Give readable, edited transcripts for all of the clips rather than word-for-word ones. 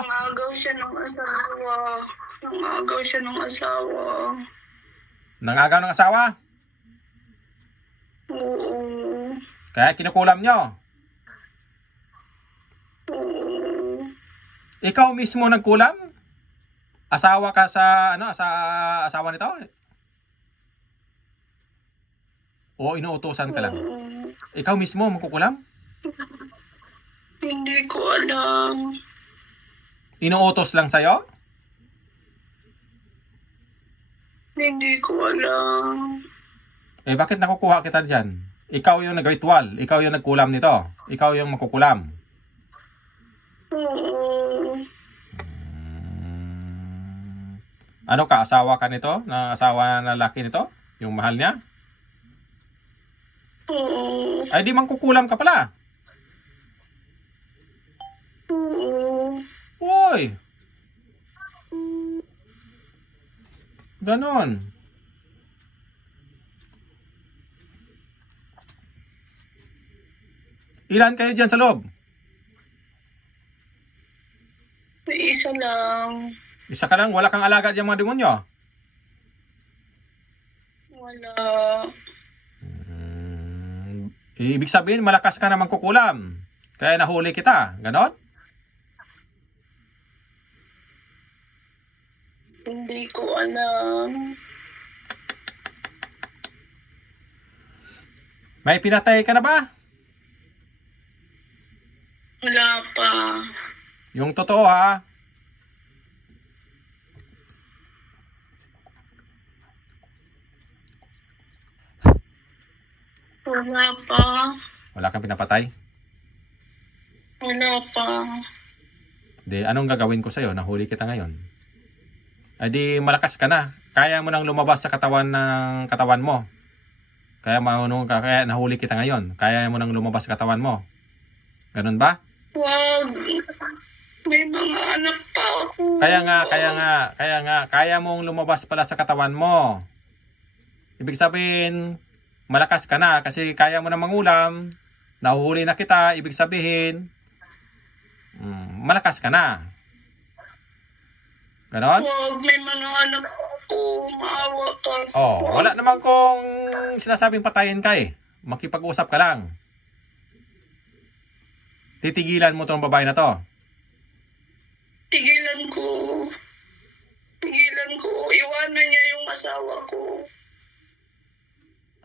Nangagaw siya ng asawa. Nangagaw siya ng asawa. Nangagaw ng asawa? Oo. Kaya kinukulam nyo? Oo. Ikaw mismo nagkulam? Asawa ka sa, asawa nito? O inuutosan ka lang? Oo. Ikaw mismo magkukulam? Hindi ko alam. Inuutos lang sa'yo? Hindi ko alam. Eh bakit nakukuha kita dyan? Ikaw yung nag-ritual. Ikaw yung nagkulam nito. Ikaw yung magkukulam. Oo. Ano ka? Asawa ka nito? Na asawa na lalaki nito? Yung mahal niya? Oo. Ay di mangkukulam ka pala. Oo. Uy! Ganon. Ilan kayo dyan sa loob? May isa lang. Isa ka lang? Wala kang alaga dyan mga demonyo? Wala. Ibig sabihin, malakas ka na mangkukulam. Kaya nahuli kita. Ganon? Hindi ko alam. May pinatay ka na ba? Wala pa. Yung totoo ha? Wala pa. Wala kang pinapatay? Wala pa. Di, anong gagawin ko sa'yo? Nahuli kita ngayon. Ay di, malakas ka na. Kaya mo nang lumabas sa katawan ng katawan mo. Kaya nahuli kita ngayon. Kaya mo nang lumabas sa katawan mo. Ganun ba? Wag. May mga anak pa ako. Kaya mong lumabas pala sa katawan mo. Ibig sabihin, malakas ka na kasi kaya mo na mangulam. Nahuhuli na kita, ibig sabihin, malakas ka na. Ganon? Wag, may mga anak ako. Maawa ka. Oh, wala naman kung sinasabing patayin ka eh. Makipag-usap ka lang. Titigilan mo tong babae na to. Tigilan ko. Tigilan ko. Iwanan niya yung asawa ko.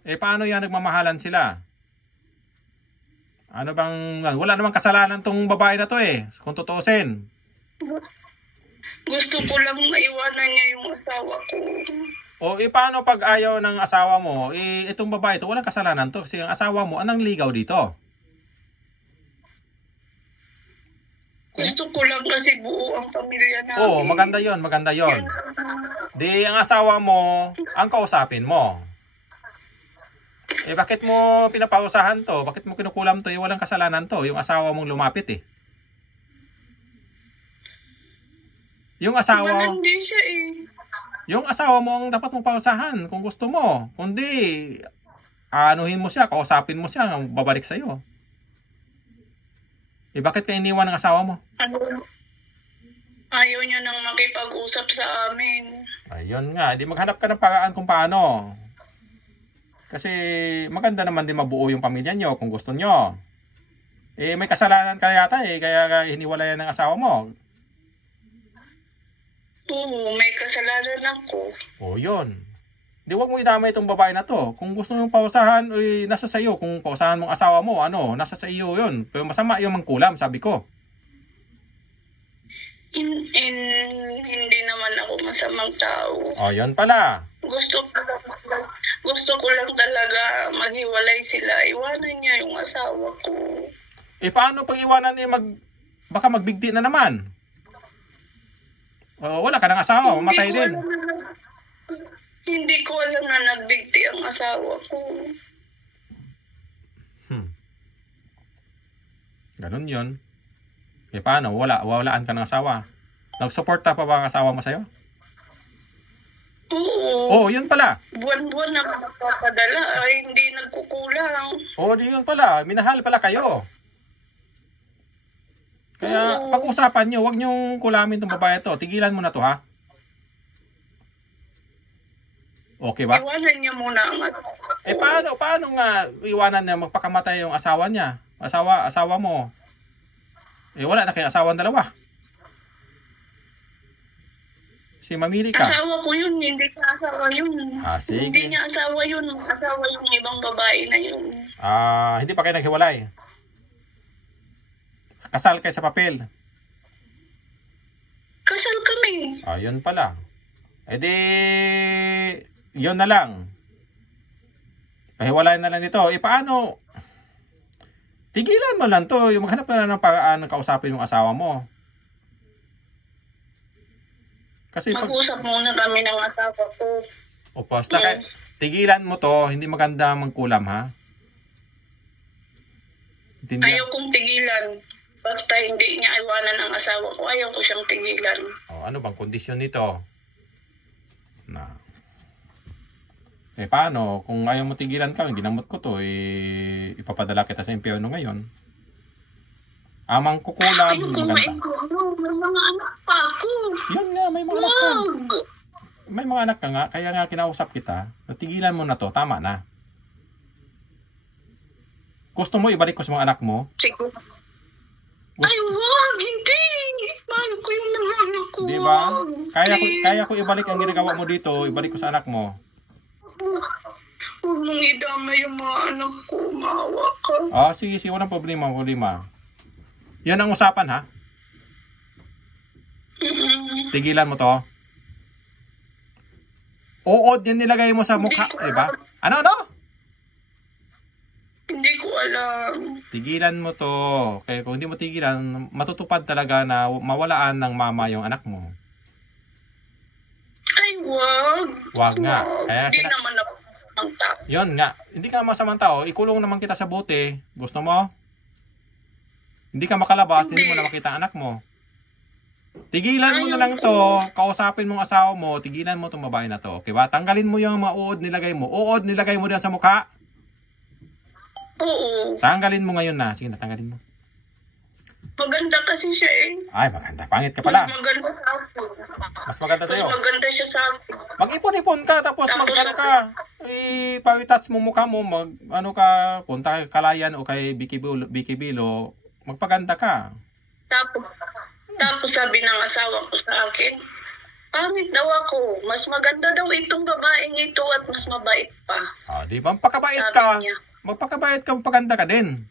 Eh, paano yan nagmamahalan sila? Ano bang, wala namang kasalanan tong babae na to eh, kung tutuusin. Gusto ko lang maiwanan niya yung asawa ko. O, paano pag ayaw ng asawa mo, itong babae to, walang kasalanan to, kasi ang asawa mo, anong ligaw dito? Gusto ko lang kasi buo ang pamilya namin. Oo, maganda yon, maganda yon. Di, ang asawa mo, ang kausapin mo. Eh, bakit mo pinapausahan to? Bakit mo kinukulam to? Walang kasalanan to. Yung asawa mong lumapit eh. Yung asawa... Malandi siya eh. Yung asawa mo ang dapat mong pausahan kung gusto mo. Kundi, anuhin mo siya, kausapin mo siya, babalik sa'yo. Eh, bakit ka iniwan ng asawa mo? Ayaw niya nang makipag-usap sa amin. Ayun nga, di maghanap ka ng paraan kung paano. Kasi maganda naman din mabuo yung pamilya nyo kung gusto nyo. Eh, may kasalanan ka yata eh, kaya hiniwalayan ng asawa mo. Oo, may kasalanan ako. O, yun. Di wag mo idamay itong babae na to. Kung gusto mong pausahan, nasa sa iyo. Kung pausahan mong asawa mo, nasa sa iyo yun. Pero masama yung mangkulam, sabi ko. Hindi naman ako masamang tao. O, yun pala. Gusto ko lang talaga maghiwalay sila. Iwanan niya yung asawa ko. Eh, paano pag iwanan niya baka magbigti na naman? O, wala ka ng asawa, mamatay din. Hindi ko alam na nagbigti ang asawa ko. Ganun yun. Eh, paano? Walaan ka ng asawa. Nagsuporta pa ba ang asawa mo sa'yo? Oo. Oh, yun pala. Buwan-buwan na nagpapadala. Ay, hindi nagkukulang. Oh, di yun pala. Minahal pala kayo. Kaya Oo. pag-usapan nyo, huwag nyong kulamin itong babae to. Tigilan mo na to, ha? Okay ba? Iwanan niya muna ang asawa ko. Paano nga iwanan niya magpakamatay yung asawa niya? Asawa mo. Wala na kayo asawang dalawa. Mamili ka. Asawa ko yun, hindi niya asawa yun. Sige. Hindi niya asawa yun. Asawa yung ibang babae na yun. Hindi pa kayo naghiwalay. Kasal kayo sa papel. Kasal kami. Yun pala. Yun na lang. Pahiwalayan na lang ito. Paano? Tigilan mo lang to. Yung maghanap na lang ng paraan ng kausapin yung asawa mo. Kasi Mag-usap muna kami ng asawa ko. basta tigilan mo to. Hindi maganda magkulam, ha? Ayaw kong tigilan. Basta hindi niya iwanan ang asawa ko. Ayaw ko siyang tigilan. Ano bang kondisyon nito? Paano? Kung ayaw mo tigilan ka, ginamot ko to, ipapadala kita sa impyerno ngayon. Amang kukulam, Ayaw hindi ko maganda. may mga anak pa ako. Yun nga, may mga anak ka. Wag! May mga anak ka nga, kaya nga kinausap kita. Tigilan mo na to, tama na. Gusto mo ibalik ko sa mga anak mo? Siguro. Ay, wag! Hindi! Mahal ko yung mga anak ko. Di ba? Wag! Kaya ko ibalik ang ginagawa mo dito, ibalik ko sa anak mo. Huwag mong idamay yung mga anak ko. Maawa ka. Sige, walang problema. Yan ang usapan, ha? Tigilan mo to. Uod yan nilagay mo sa mukha, di ba? Ano? Hindi ko alam. Tigilan mo to. Kaya kung hindi mo tigilan, matutupad talaga na mawalaan ng mama yung anak mo. Ay, wag. Wag nga. Kaya Hindi naman ako ang tao. Yon nga. Hindi ka masamang tao. Ikulong naman kita sa bote. Gusto mo? Hindi ka makalabas, hindi mo na makita ang anak mo. Tigilan mo na lang to. Kausapin mong asawa mo. Tigilan mo itong babae na to. Okay ba? Tanggalin mo yung mga uod nilagay mo. Uod nilagay mo diyan sa mukha. Oo. Tanggalin mo ngayon na. Sige na, tanggalin mo. Maganda kasi siya eh. Ay, maganda. Pangit ka pala. Mas maganda sa akin. Mas maganda sa'yo. Mas maganda siya sa akin. Mag-ipon-ipon ka, tapos mag-ano ka. Pag-touch mo mukha mo, punta kay Kalayan o kay Vicky Bilo, magpaganda ka. Tapos sabi ng asawa ko sa akin, pangit daw ako. Mas maganda daw itong babaeng ito at mas mabait pa. Di ba? Magpakabait Sabi ka. niya. Magpakabait ka, magpaganda ka din.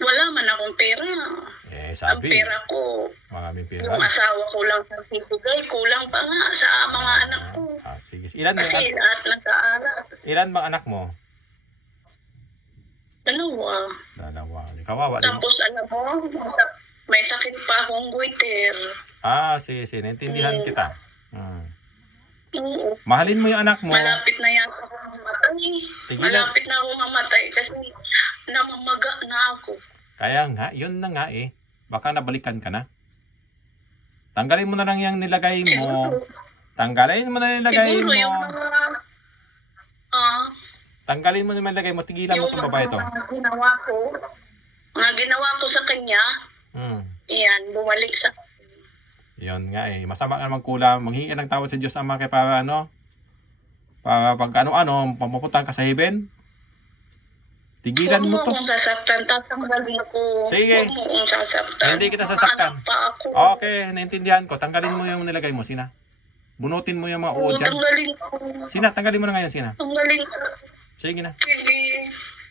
Wala man akong pera. Ang Sabi. pera ko, Maraming pera. yung asawa ko lang ang bibigay. Kulang pa nga sa mga anak ko. Sige. Ilan Kasi lahat nag-aaral. bang anak mo? Dalawa. Kawawa din. Tapos alam mo, may sakit pa akong goiter. Sige. Naintindihan kita. Oo. Mahalin mo yung anak mo. Malapit na yan ako mamatay. Tigilan. Malapit na ako mamatay kasi namamaga na ako. Kaya nga, yun na nga eh. Baka nabalikan ka na. Tanggalin mo na lang yung nilagay mo. Tanggalin mo na yung nilagay Siguro mo. yung Tanggalin mo na yung nilagay mo. Tigilan mo itong babae to. mga ginawa ko sa kanya, yan, bumalik sa Yun nga eh. Masama ka naman kulang. Manghingi ng tawad sa Diyos Ama kaya para pag pamupuntahan ka sa heaven. Tigilan mo to. Huwag mo kong sasaktan, tatanggalin ko. Sige. Huwag mo kong sasaktan. Hindi kita sasaktan. Anak pa ako. Okay, naintindihan ko. Tanggalin mo yung nilagay mo, Sina. Bunutin mo yung mga uod dyan. Tanggalin ko. Sina, tanggalin mo na ngayon, Sina. Tanggalin ko. Sige na. Sige.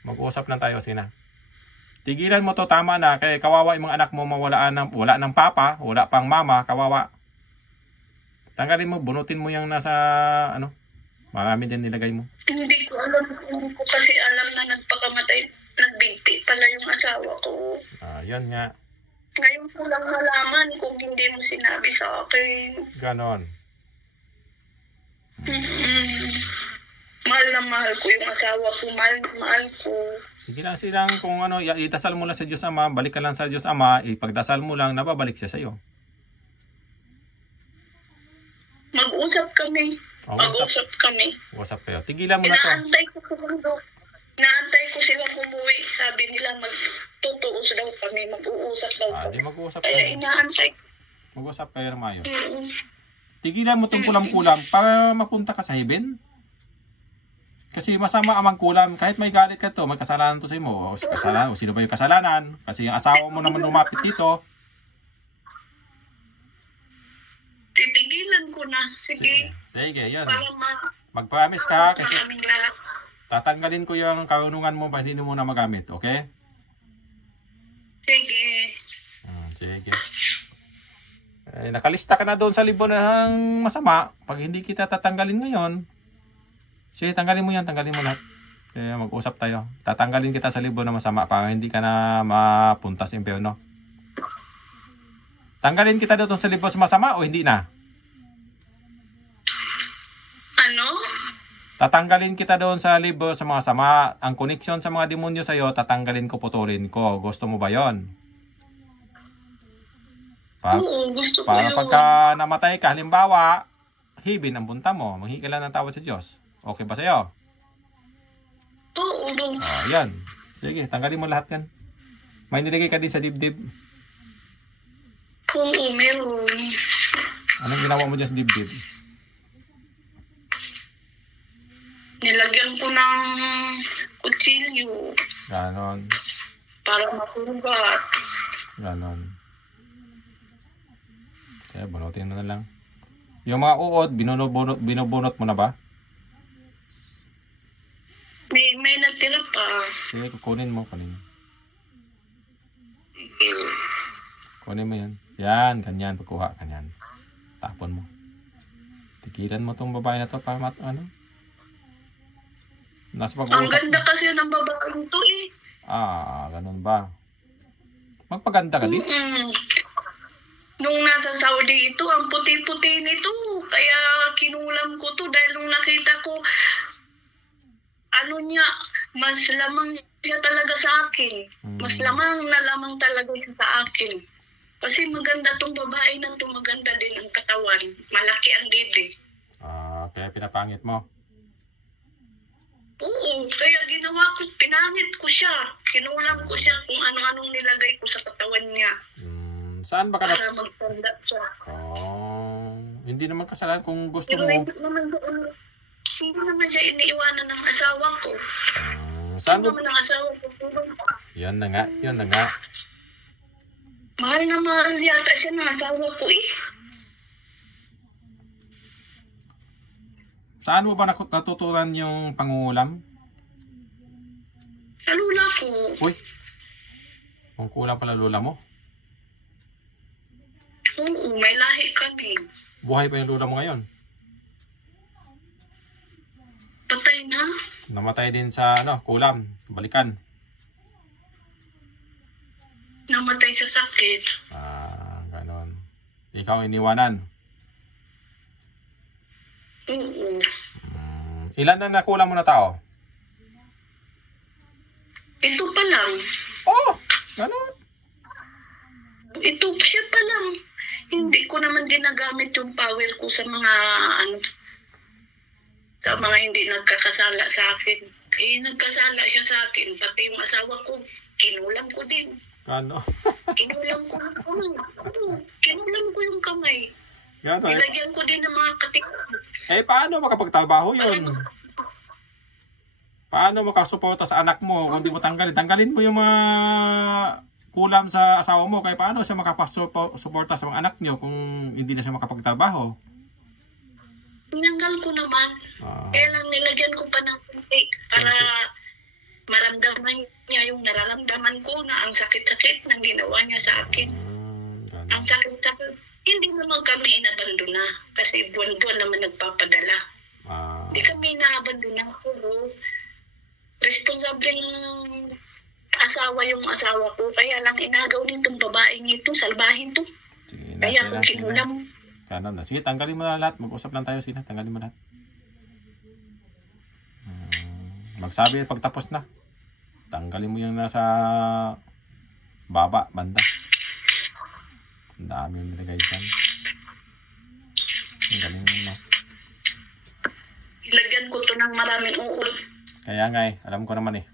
Mag-uusap lang tayo, Sina. Tigilan mo to, tama na. Kaya kawawa yung mga anak mo wala ng papa, wala pang mama, kawawa. Tanggalin mo, bunutin mo yung nasa, marami din nilagay mo. Hindi ko kasi alam na nagpakamatay, nagbigti pala yung asawa ko. Yan nga. Ngayon ko lang nalaman kung hindi mo sinabi sa akin. Ganon. Mahal na mahal ko yung asawa ko, mahal na mahal ko. Sige lang silang kung idasal mo lang sa Diyos Ama, balik ka lang sa Diyos Ama, ipagdasal mo lang, nababalik siya sa'yo. Mag-usap kami. Mag-usap kami. Usap kayo. Tigilan mo na to. Naantay ko silang umuwi. Sabi nila magtutuos daw kami, mag-uusap daw Ah, kami. di mag-uusap Kaya kayo. inaantay. Mag-uusap kayo ng maayos. Mm. Tigilan mo itong kulam-kulam para mapunta ka sa heaven. Kasi masama ang kulam. Kahit may galit ka to, may kasalanan to sa imo. O kasalanan, o sino ba yung kasalanan? Kasi yung asawa mo naman lumapit dito. Titigilan ko na. Sige. Sige, yun. Para Mag-promise ka kasi kaming lahat. tatanggalin ko yung karunungan mo pa hindi mo na magamit. Okay? Sige. Sige. Nakalista ka na doon sa libro ng masama. Pag hindi kita tatanggalin ngayon, sige, tanggalin mo yan. Tanggalin mo lahat. Kaya mag-usap tayo. Tatanggalin kita sa libro ng masama para hindi ka na mapunta sa impyerno. Tanggalin kita doon sa libro sa masama o hindi na? Ano? Tatanggalin kita doon sa libro sa mga sama. Ang koneksyon sa mga demonyo sa'yo, tatanggalin ko, putulin ko. Gusto mo ba yon? Oo, gusto ko Para yun. pagka namatay ka, halimbawa, hibin ang punta mo. Manghingi ka lang ng tawad sa Diyos. Okay ba sa'yo? Oo. Yan. Sige, tanggalin mo lahat yan. May nilagay ka din sa dibdib. Oo, meron. Anong ginawa mo dyan sa dibdib? Nilagyan ko ng kutsilyo Ganon. para masugat. Ganon. Kaya bunutin mo na lang. Yung mga uod, binubunot mo na ba? May natira pa. Sige, kunin mo. Kunin mo yan. Yan, ganyan. Pagkuha, ganyan. Tapon mo. Tigilan mo tong babae na to para nasa Ang pag-uusap. ganda kasi ng babaeng to eh. Ganun ba? Magpaganda ka din. Nung nasa Saudi ito, ang puti-puti nito. Kaya kinulam ko to dahil nung nakita ko, mas lamang siya talaga sa akin. Mas lamang na lamang talaga siya sa akin. Kasi maganda tong babae na to, maganda din ang katawan. Malaki ang dede. Kaya pinapangit mo. Oo, kaya ginawa ko, pinangit ko siya. Kinulam ko siya kung ano-anong nilagay ko sa katawan niya. Saan ba ka Para magtanda siya. Hindi naman kasalanan kung gusto Pero mo. hindi naman siya iniiwanan ng asawa ko. Saan Hindi ba? naman ang asawa ko. Yan na nga. Mahal na mahal yata siya ng asawa ko eh. Saan mo ba natutunan yung pangungulam? Sa lula ko. Uy, kung kulang pala lula mo. Oo, may lahi kami. Buhay pa yung lula mo ngayon. Patay na. Namatay din sa kulam, balikan. Namatay sa sakit. Ganon. Ikaw iniwanan. Oo. Ilan na nakulam mo na tao? Ito pa lang. Ganon. Ito siya pa lang. Hindi ko naman ginagamit yung power ko sa mga sa mga hindi nagkakasala sa akin. Nagkasala siya sa akin. Pati yung asawa ko, kinulam ko din. Ano? Kinulam ko yung kamay. Kinulam ko yung kamay. Ganon. Nilagyan ko din ng mga katik. Paano makapagtrabaho yun? Paano makasuporta sa anak mo kung di mo tanggalin? Tanggalin mo yung mga kulam sa asawa mo. Kaya paano siya makapasuporta sa mga anak niyo kung hindi na siya makapagtrabaho? Tinanggal ko naman. Kaya lang nilagyan ko pa ng kunti para maramdaman niya yung nararamdaman ko na ang sakit-sakit ng ginawa niya sa akin. Ang sakit-sakit. Hindi naman kami inabandona kasi buwan-buwan naman nagpapadala. Hindi kami inaabandona. Pero responsableng asawa yung asawa ko. Kaya lang inagaw nitong babaeng ito. Salbahin to. Kaya kung kinulam. Kanon na. Sige, tanggalin mo na lahat. Mag-usap lang tayo, Sina. Tanggalin mo lahat. Magsabi pagtapos na. Tanggalin mo yung nasa baba, banda. Ang dami yung nilagay dyan. Tanggalin mo na. Ilagyan ko to ng maraming uod. Kaya nga eh, alam ko naman eh.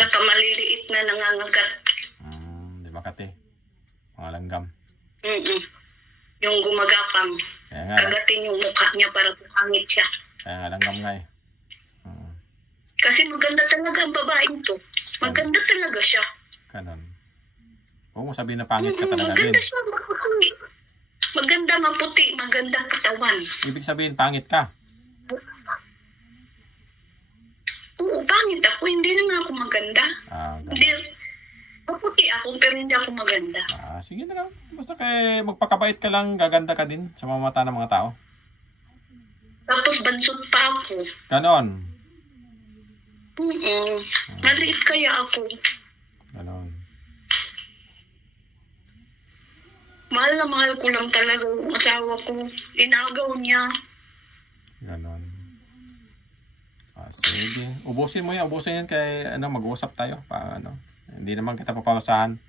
Saka maliliit na nangangagat. Di makati. Mga langgam. Yung gumagapang. Kaya nga. Kagatin yung mukha niya para pangit siya. Kaya nga langgam nga eh. Kasi maganda talaga ang babaeng to. Maganda talaga siya. Ganon. Huwag mo sabihin na pangit ka talaga, Lynn. Maganda siya, maputi. Maganda, maputi, magandang katawan. Ibig sabihin, pangit ka. Oo, pangit ako. Hindi naman ako maganda. Ganon. Hindi, maputi ako, pero hindi ako maganda. Sige na lang. Basta kay magpakabait ka lang, gaganda ka din sa mga mata ng mga tao. Tapos bansot pa ako. Ganon. Maliit kaya ako. Ganon. Mahal na mahal ko lang talaga yung asawa ko. Inagaw niya. Ganon. Sige. Ubusin mo yan. Ubusin yan kay mag-uusap tayo. Hindi naman kita papawasahan.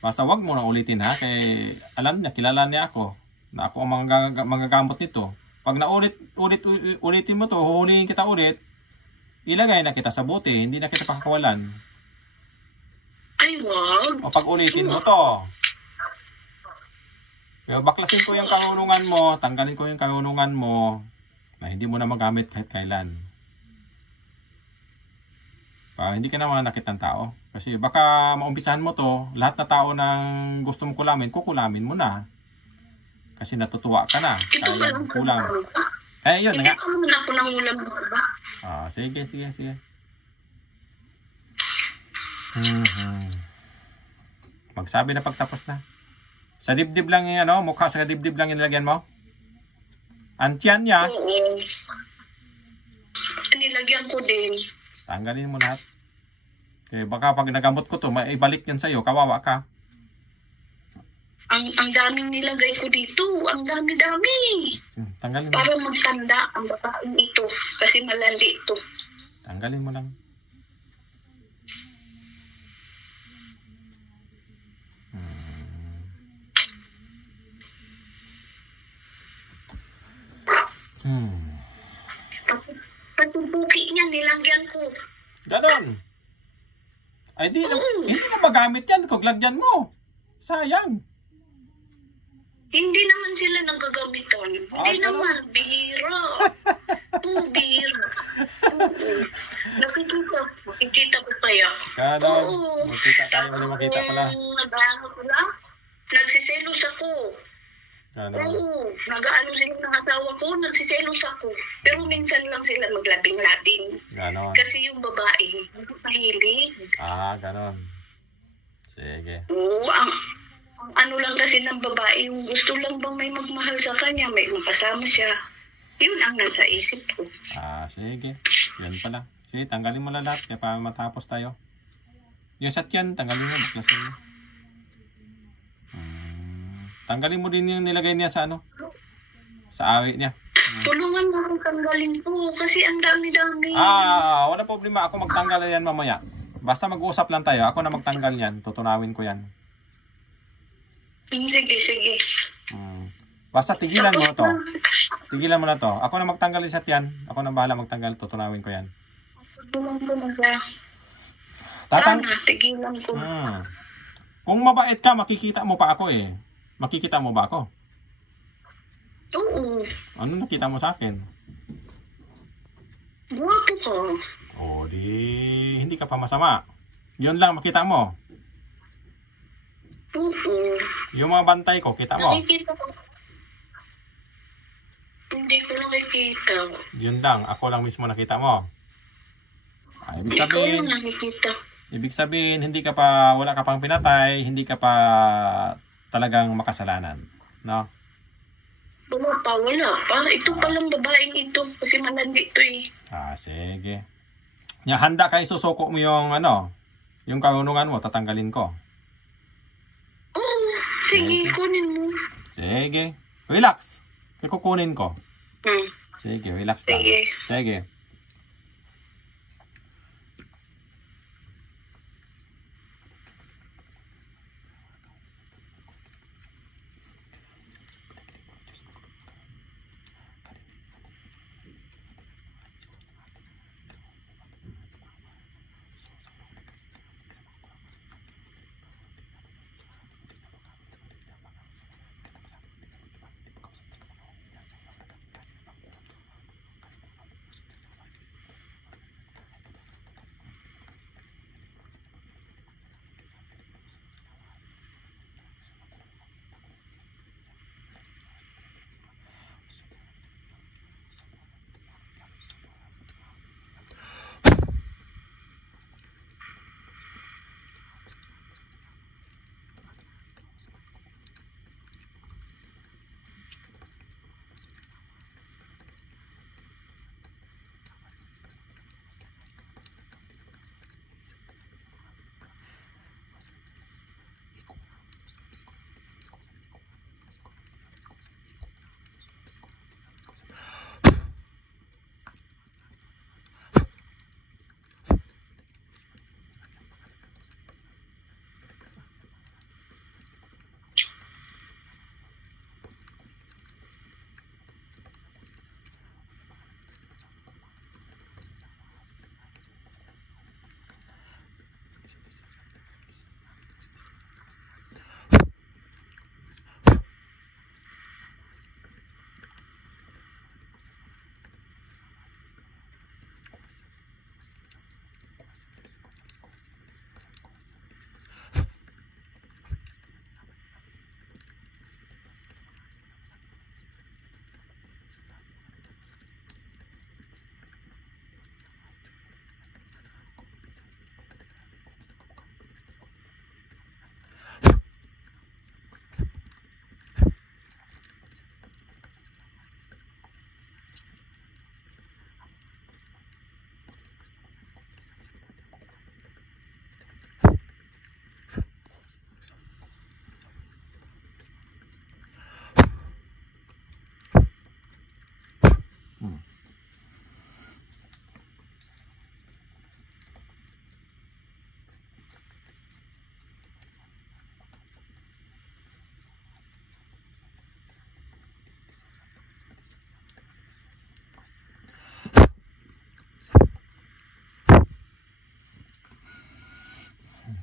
Basta wag mo na ulitin ha. Kay alam niya, kilala niya ako. Na ako ang magagamot nito. Pag ulitin mo to, huhulihin kita ulit. Ilagay na kita sa bote. Hindi na kita pakakawalan. Ay, wag. O pag ulitin mo to. Pero baklasin ko yung kahulungan mo, tanggalin ko yung kahulungan mo na hindi mo na magamit kahit kailan. Hindi ka na manakit ng tao. Kasi baka maumpisahan mo to, lahat na tao ng gusto mong kulamin, kukulamin mo na. Kasi natutuwa ka na. Ito ba lang kulang. Yun hindi nga. ko naman ako ng ulam ba? Sige. Magsabi na pagtapos na. Sa dibdib lang yung mukha sa dibdib lang yung nilagyan mo? Antiyan niya. Oo. Nilagyan ko din. Tanggalin mo lahat. Okay, baka pag nagamot ko to, maibalik yan sa'yo. Kawawa ka. Ang daming nilagay ko dito. Ang dami-dami. Tanggalin mo. Para magtanda ang babaeng ito. Kasi malandi ito. Tanggalin mo lang. Pagbubuki niya, nilagyan ko. Ganon. Ay, hindi na magamit yan kung lagyan mo. Sayang. Hindi naman sila nagagamitan. Hindi naman. Bihira. Bihira. Nakikita ko kaya. Ganon. Makita tayo. Makita pala. Nag-ano ko lang. Nagsiselos ako. Ganon. Oo, nag-ano sila ng asawa ko, nagsiselos ako. Pero minsan lang sila maglabing-labing. Ganon. Kasi yung babae, mahilig. Ganon. Sige. Oo, ang ano lang kasi ng babae, yung gusto lang bang may magmahal sa kanya, may makasama siya. Yun ang nasa isip ko. Sige. Yan pala. Sige, tanggalin mo na lahat kaya para matapos tayo. Yung satyan, tanggalin mo. Baklasin mo. Tanggalin mo din yung nilagay niya sa sa awi niya. Tulungan mo akong tanggalin ko kasi ang dami-dami. Wala problema. Ako magtanggal yan mamaya. Basta mag-usap lang tayo. Ako na magtanggal yan. Tutunawin ko yan. Sige. Basta tigilan mo to. Tigilan mo na to. Ako na magtanggal sa tiyan. Ako na bahala magtanggal. Tutunawin ko yan. Tulungan ko na siya. Tigilan ko. Kung mabait ka, makikita mo pa ako eh. Makikita mo ba ako? Oo. Ano nakita mo sa akin? Guwapo ka. Hindi ka pa masama. Yun lang makita mo. Oo. Yung mga bantay ko, kita mo? Nakikita ko. Hindi ko nakikita. Yun lang, ako lang mismo nakita mo. Ibig Ikaw sabihin, lang nakikita. Ibig sabihin, wala ka pang pinatay, hindi ka pa talagang makasalanan. No? Wala pa. Ito palang babaeng ito. Kasi malandi ito eh. Sige. Handa kayo susuko mo yung yung karunungan mo, tatanggalin ko. Oo. Sige, kunin mo. Sige. Relax. Kukunin ko. Sige, relax lang. Sige.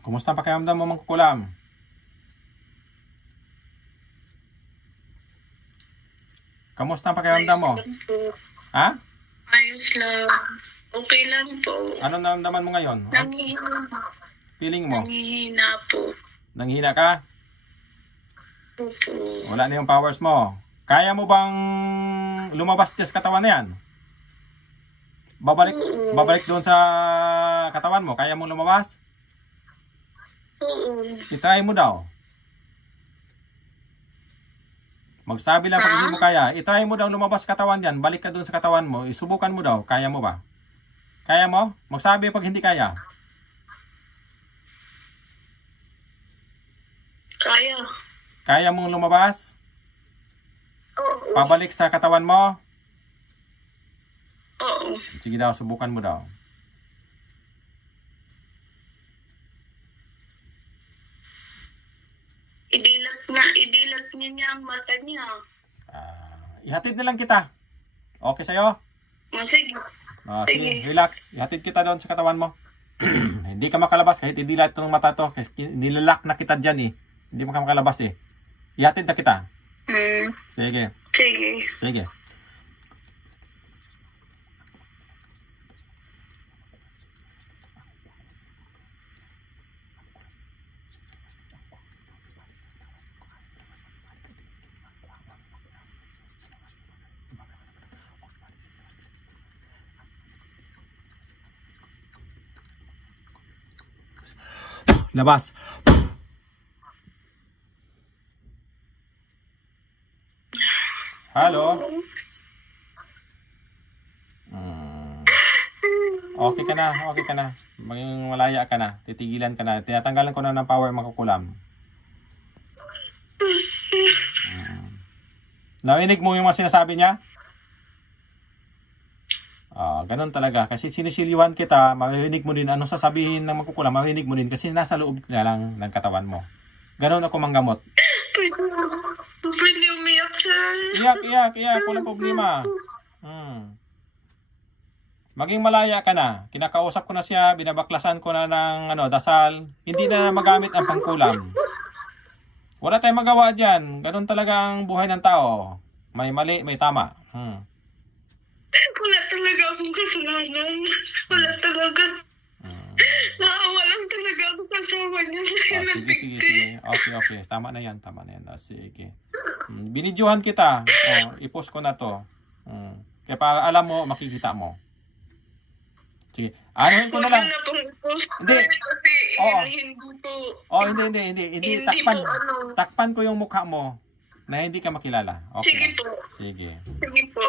Kumusta ang pakiramdam mo, Mangkukulam? Kamusta ang pakiramdam mo? Ayos lang po. Ha? Ayos lang. Okay lang po. Anong naramdaman mo ngayon? Nanghihina. Feeling mo? Nanghihina po. Nanghina ka? Opo. Wala na yung powers mo. Kaya mo bang lumabas sa katawan na yan? Babalik doon sa katawan mo. Kaya mo lumabas? Oo. I-try mo daw. Magsabi lang pag hindi mo kaya. I-try mo daw lumabas katawan yan. Balik ka doon sa katawan mo. Isubukan mo daw. Kaya mo ba? Kaya mo? Magsabi pag hindi kaya. Kaya. Kaya mong lumabas? Oo. Pabalik sa katawan mo? Oo. Sige daw, subukan mo daw. Idilat niya ang mata niya. Ihatid na lang kita. Okay sa'yo? Sige. Sige, relax. Ihatid kita doon sa katawan mo. Hindi ka makalabas kahit idilat ito ng mata to. Kasi nilalak na kita dyan eh. Hindi mo ka makalabas eh. Ihatid na kita. Sige. Sige. Sige. Labas. Hello? Okay ka na, okay ka na. Maging malaya ka na, titigilan ka na. Tinatanggalan ko na ng power, Mangkukulam. Narinig mo yung mga sinasabi niya? Ganun talaga. Kasi sinisiliwan kita, marinig mo din ano sasabihin ng Mangkukulam, marinig mo din kasi nasa loob na lang ng katawan mo. Ganun ako manggamot. Pwede umiyak, sir. Iyak. Walang problema. Maging malaya ka na. Kinakausap ko na siya, binabaklasan ko na ng dasal. Hindi na magamit ang pangkulam. Wala tayong magawa dyan. Ganun talaga ang buhay ng tao. May mali, may tama. Wala talaga akong kasalanan. Wala talaga. Naawa lang talaga ako kasama niya. Sige. Okay. Tama na yan. Sige. Binidyohan kita. I-post ko na to. Kaya para alam mo, makikita mo. Sige. Anuhin ko na lang. Hindi. Hindi. Takpan ko yung mukha mo na hindi ka makilala. Okay. Sige po. Sige. Sige po.